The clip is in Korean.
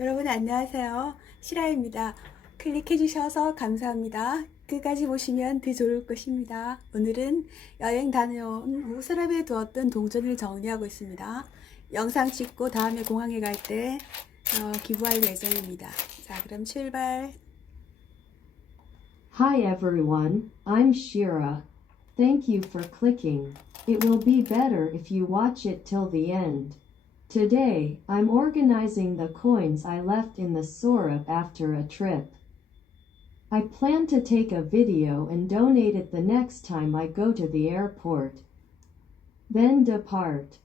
여러분 안녕하세요. 시라입니다. 클릭해 주셔서 감사합니다. 끝까지 보시면 더 좋을 것입니다. 오늘은 여행 다녀온 후 서랍에 두었던 동전을 정리하고 있습니다. 영상 찍고 다음에 공항에 갈 때 기부할 예정입니다. 자, 그럼 출발. Hi everyone, I'm Shira. Thank you for clicking. It will be better if you watch it till the end. Today, I'm organizing the coins I left in the sorup after a trip. I plan to take a video and donate it the next time I go to the airport. Then depart.